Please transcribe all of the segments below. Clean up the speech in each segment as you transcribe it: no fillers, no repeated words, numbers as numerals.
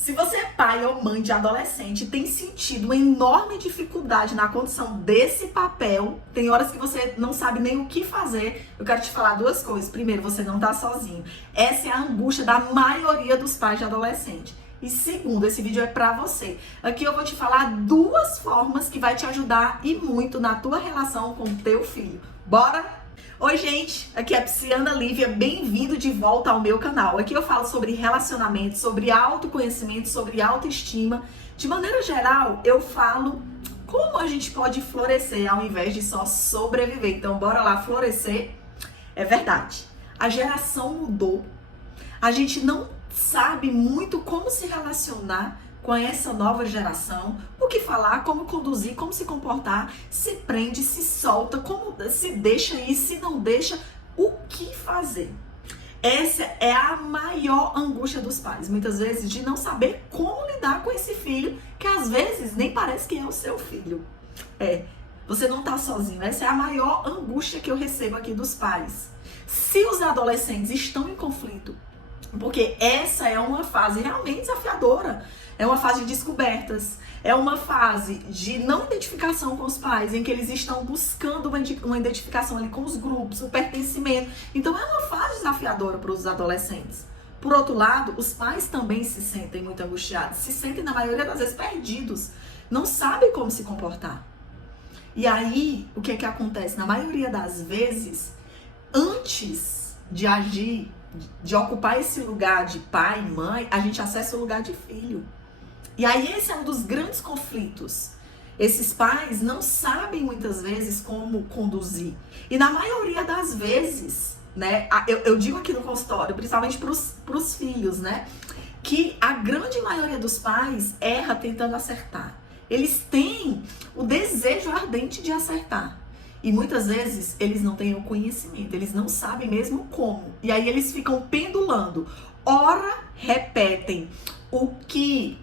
Se você é pai ou mãe de adolescente e tem sentido uma enorme dificuldade na condução desse papel, tem horas que você não sabe nem o que fazer, eu quero te falar duas coisas. Primeiro, você não tá sozinho. Essa é a angústia da maioria dos pais de adolescente. E segundo, esse vídeo é pra você. Aqui eu vou te falar duas formas que vai te ajudar e muito na tua relação com o teu filho. Bora? Oi, gente, aqui é a Psiana Lívia, bem-vindo de volta ao meu canal. Aqui eu falo sobre relacionamento, sobre autoconhecimento, sobre autoestima. De maneira geral, eu falo como a gente pode florescer ao invés de só sobreviver. Então, bora lá florescer. É verdade, a geração mudou. A gente não sabe muito como se relacionar com essa nova geração, o que falar, como conduzir, como se comportar, se prende, se solta, como se deixa ir, se não deixa, o que fazer. Essa é a maior angústia dos pais, muitas vezes, de não saber como lidar com esse filho, que às vezes nem parece que é o seu filho. Você não tá sozinho, essa é a maior angústia que eu recebo aqui dos pais. Se os adolescentes estão em conflito, porque essa é uma fase realmente desafiadora. É uma fase de descobertas. É uma fase de não identificação com os pais, em que eles estão buscando uma identificação ali com os grupos, o pertencimento. Então é uma fase desafiadora para os adolescentes. Por outro lado, os pais também se sentem muito angustiados. Se sentem, na maioria das vezes, perdidos. Não sabem como se comportar. E aí, o que é que acontece? Na maioria das vezes, antes de agir, de ocupar esse lugar de pai, mãe, a gente acessa o lugar de filho. E aí esse é um dos grandes conflitos. Esses pais não sabem muitas vezes como conduzir. E na maioria das vezes, né, eu digo aqui no consultório, principalmente para os filhos, né, que a grande maioria dos pais erra tentando acertar. Eles têm o desejo ardente de acertar. E muitas vezes eles não têm o conhecimento, eles não sabem mesmo como. E aí eles ficam pendulando. Ora repetem o que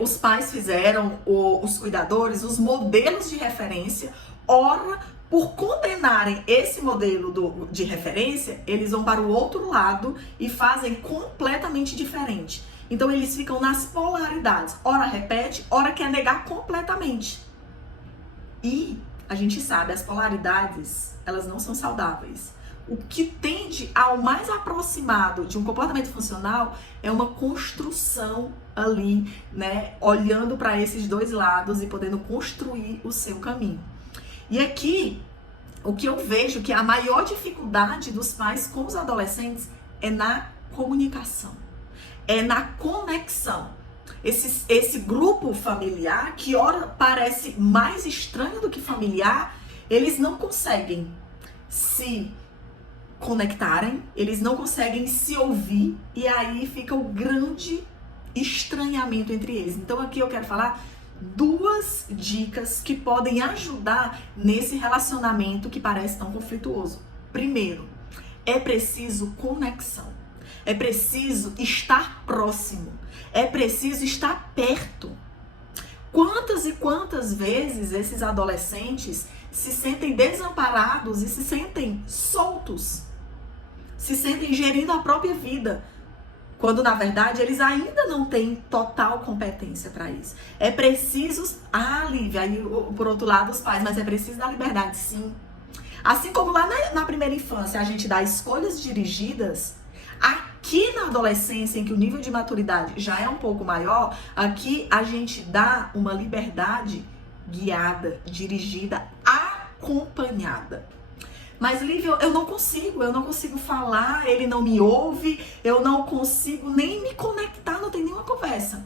os pais fizeram, os cuidadores, os modelos de referência. Ora, por condenarem esse modelo de referência, eles vão para o outro lado e fazem completamente diferente. Então eles ficam nas polaridades. Ora repete, ora quer negar completamente. E a gente sabe, as polaridades, elas não são saudáveis. O que tende ao mais aproximado de um comportamento funcional é uma construção ali, né? Olhando para esses dois lados e podendo construir o seu caminho. E aqui, o que eu vejo que a maior dificuldade dos pais com os adolescentes é na comunicação, é na conexão. Esse grupo familiar, que ora parece mais estranho do que familiar, eles não conseguem se conectarem, eles não conseguem se ouvir, e aí fica o grande estranhamento entre eles. Então aqui eu quero falar duas dicas que podem ajudar nesse relacionamento que parece tão conflituoso. Primeiro, é preciso conexão. É preciso estar próximo. É preciso estar perto. Quantas e quantas vezes esses adolescentes se sentem desamparados e se sentem soltos, se sentem gerindo a própria vida, quando na verdade eles ainda não têm total competência para isso. É preciso, Lívia, aí por outro lado os pais, mas é preciso dar liberdade, sim. Assim como lá na primeira infância a gente dá escolhas dirigidas, aqui na adolescência, em que o nível de maturidade já é um pouco maior, aqui a gente dá uma liberdade guiada, dirigida, acompanhada. Mas, Lívia, eu não consigo falar, ele não me ouve, eu não consigo nem me conectar, não tem nenhuma conversa.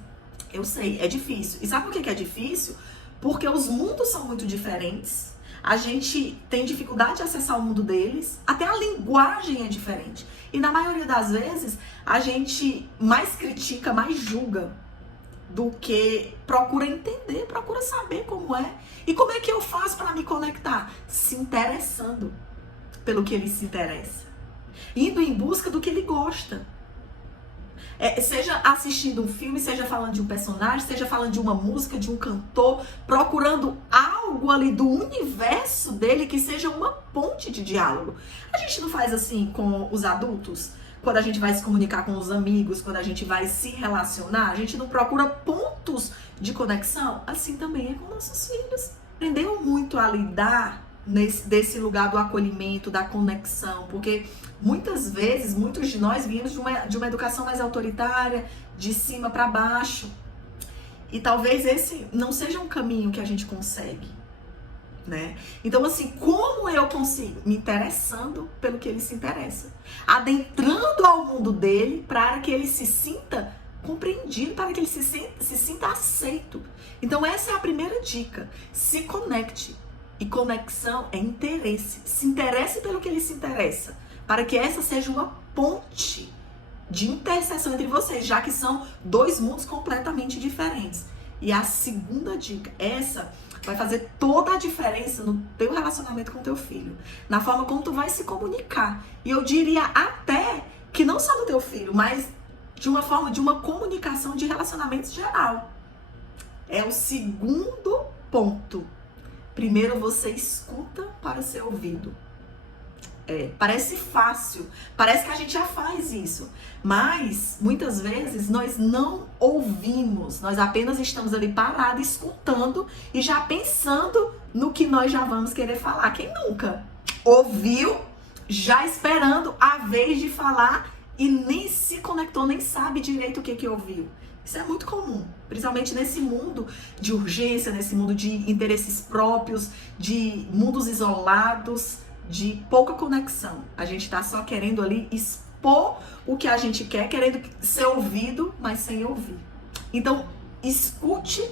Eu sei, é difícil. E sabe por que é difícil? Porque os mundos são muito diferentes. A gente tem dificuldade de acessar o mundo deles, até a linguagem é diferente. E na maioria das vezes, a gente mais critica, mais julga, do que procura entender, procura saber como é. E como é que eu faço para me conectar? Se interessando pelo que ele se interessa. Indo em busca do que ele gosta. Seja assistindo um filme, seja falando de um personagem, seja falando de uma música, de um cantor, procurando algo ali do universo dele que seja uma ponte de diálogo. A gente não faz assim com os adultos? quando a gente vai se comunicar com os amigos, quando a gente vai se relacionar, a gente não procura pontos de conexão? Assim também é com nossos filhos. Aprendeu muito a lidar desse lugar do acolhimento, da conexão, porque muitas vezes, muitos de nós viemos de uma educação mais autoritária, de cima para baixo, e talvez esse não seja um caminho que a gente consegue, né? Então, assim, como eu consigo? Me interessando pelo que ele se interessa, adentrando ao mundo dele para que ele se sinta compreendido, para que ele se sinta aceito. Então, essa é a primeira dica. Se conecte. E conexão é interesse. Se interesse pelo que ele se interessa, para que essa seja uma ponte de interseção entre vocês, já que são dois mundos completamente diferentes. E a segunda dica, essa vai fazer toda a diferença no teu relacionamento com teu filho, na forma como tu vai se comunicar. E eu diria até que não só do teu filho, mas de uma forma de uma comunicação de relacionamentos geral. É o segundo ponto. Primeiro você escuta para ser ouvido. Parece fácil, parece que a gente já faz isso, mas muitas vezes nós não ouvimos, nós apenas estamos ali parados, escutando e já pensando no que nós já vamos querer falar. Quem nunca ouviu, já esperando a vez de falar e nem se conectou, nem sabe direito o que ouviu? Isso é muito comum, principalmente nesse mundo de urgência, nesse mundo de interesses próprios, de mundos isolados, de pouca conexão. A gente tá só querendo ali expor o que a gente quer, querendo ser ouvido, mas sem ouvir. Então, escute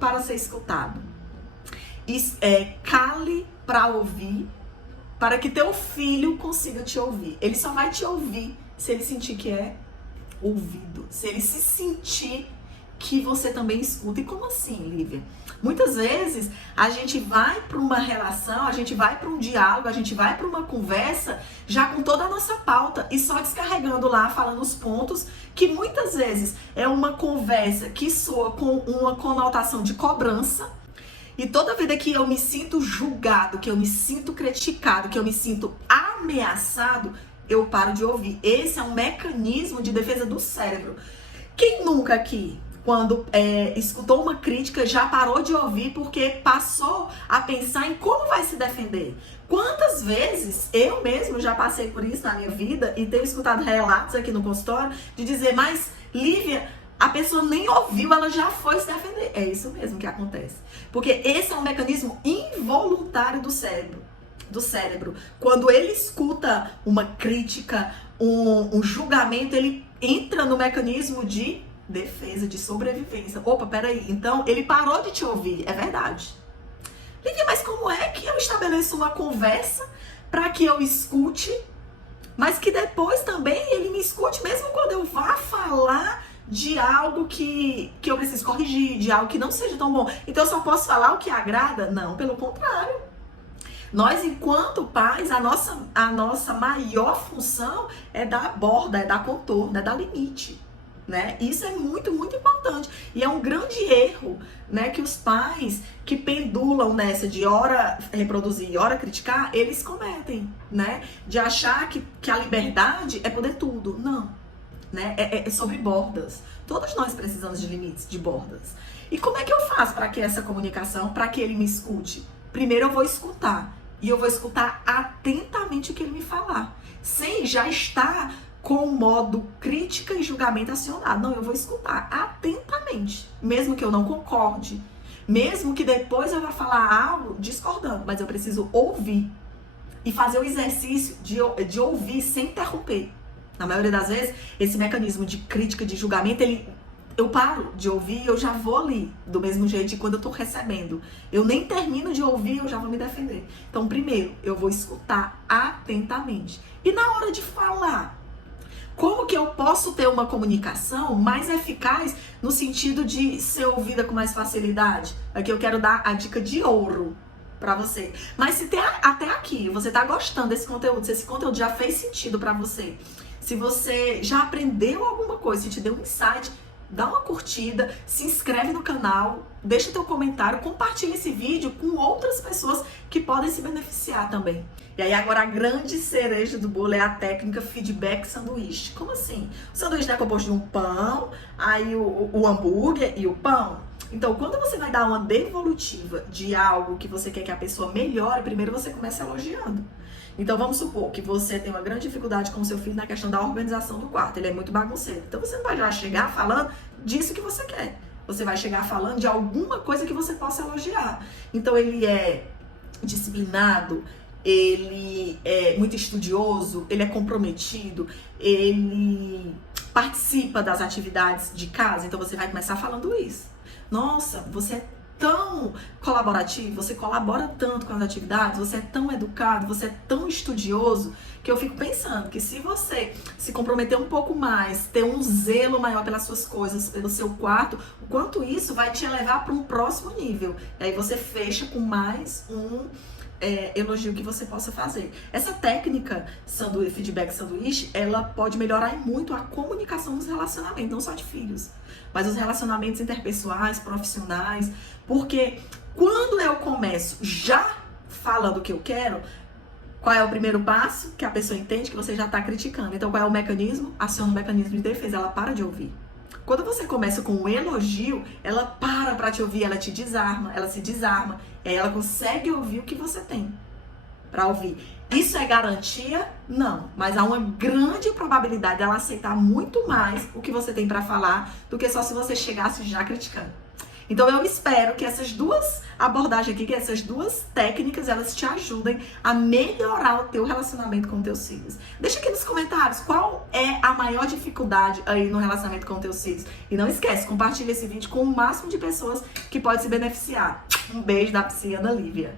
para ser escutado. Cale para ouvir, para que teu filho consiga te ouvir. Ele só vai te ouvir se ele sentir que é ouvido, se ele se sentir que você também escuta. E como assim, Lívia? Muitas vezes a gente vai para uma relação, a gente vai para um diálogo, a gente vai para uma conversa já com toda a nossa pauta e só descarregando lá, falando os pontos, que muitas vezes é uma conversa que soa com uma conotação de cobrança. E toda vida que eu me sinto julgado, que eu me sinto criticado, que eu me sinto ameaçado, eu paro de ouvir. Esse é um mecanismo de defesa do cérebro. Quem nunca aqui, quando escutou uma crítica, já parou de ouvir porque passou a pensar em como vai se defender? Quantas vezes eu mesmo já passei por isso na minha vida e tenho escutado relatos aqui no consultório de dizer, mas Lívia, a pessoa nem ouviu, ela já foi se defender. É isso mesmo que acontece. Porque esse é um mecanismo involuntário do cérebro. Quando ele escuta uma crítica, um julgamento, ele entra no mecanismo de defesa, de sobrevivência. Opa, peraí, então ele parou de te ouvir, é verdade. Lívia, mas como é que eu estabeleço uma conversa para que eu escute, mas que depois também ele me escute, mesmo quando eu vá falar de algo que eu preciso corrigir, de algo que não seja tão bom? Então eu só posso falar o que agrada? Não, pelo contrário. Nós, enquanto pais, a nossa maior função é dar borda, é dar contorno, é dar limite, né? Isso é muito, muito importante. E é um grande erro, né, que os pais que pendulam nessa de hora reproduzir e hora criticar, eles cometem, né? De achar que a liberdade é poder tudo. Não, né? É sobre bordas. Todos nós precisamos de limites, de bordas. E como é que eu faço para que essa comunicação, para que ele me escute? Primeiro eu vou escutar. E eu vou escutar atentamente o que ele me falar, sem já estar com o modo crítica e julgamento acionado. Não, eu vou escutar atentamente, mesmo que eu não concorde, mesmo que depois eu vá falar algo discordando, mas eu preciso ouvir e fazer o exercício de ouvir sem interromper. Na maioria das vezes, esse mecanismo de crítica, de julgamento, eu paro de ouvir e eu já vou ali, do mesmo jeito de quando eu tô recebendo. Eu nem termino de ouvir, eu já vou me defender. Então, primeiro, eu vou escutar atentamente. E na hora de falar, como que eu posso ter uma comunicação mais eficaz no sentido de ser ouvida com mais facilidade? Aqui eu quero dar a dica de ouro pra você. Mas se até aqui você tá gostando desse conteúdo, se esse conteúdo já fez sentido pra você, se você já aprendeu alguma coisa, se te deu um insight, dá uma curtida, se inscreve no canal, deixa teu comentário, compartilha esse vídeo com outras pessoas que podem se beneficiar também. E aí agora a grande cereja do bolo é a técnica feedback sanduíche. Como assim? O sanduíche é composto de um pão, aí o hambúrguer e o pão. Então, quando você vai dar uma devolutiva de algo que você quer que a pessoa melhore, primeiro você começa elogiando. Então, vamos supor que você tem uma grande dificuldade com o seu filho na questão da organização do quarto. Ele é muito bagunceiro. Então, você não vai já chegar falando disso que você quer. Você vai chegar falando de alguma coisa que você possa elogiar. Então, ele é disciplinado, ele é muito estudioso, ele é comprometido, ele participa das atividades de casa. Então, você vai começar falando isso. Nossa, você é tão colaborativo, você colabora tanto com as atividades, você é tão educado, você é tão estudioso, que eu fico pensando que se você se comprometer um pouco mais, ter um zelo maior pelas suas coisas, pelo seu quarto, o quanto isso vai te elevar para um próximo nível. E aí você fecha com mais um elogio que você possa fazer. Essa técnica feedback sanduíche, ela pode melhorar muito a comunicação nos relacionamentos, não só de filhos, mas os relacionamentos interpessoais, profissionais, porque quando eu começo já falando o que eu quero, qual é o primeiro passo? Que a pessoa entende que você já está criticando. Então, qual é o mecanismo? Aciona o mecanismo de defesa, ela para de ouvir. Quando você começa com um elogio, ela para te ouvir, ela te desarma, ela se desarma, e aí ela consegue ouvir o que você tem para ouvir. Isso é garantia? Não, mas há uma grande probabilidade dela aceitar muito mais o que você tem para falar do que só se você chegasse já criticando. Então eu espero que essas duas abordagens aqui, que essas duas técnicas, elas te ajudem a melhorar o teu relacionamento com teus filhos. Deixa aqui nos comentários qual é a maior dificuldade aí no relacionamento com teus filhos. E não esquece, compartilha esse vídeo com o máximo de pessoas que pode se beneficiar. Um beijo da Psi Ana Lívia.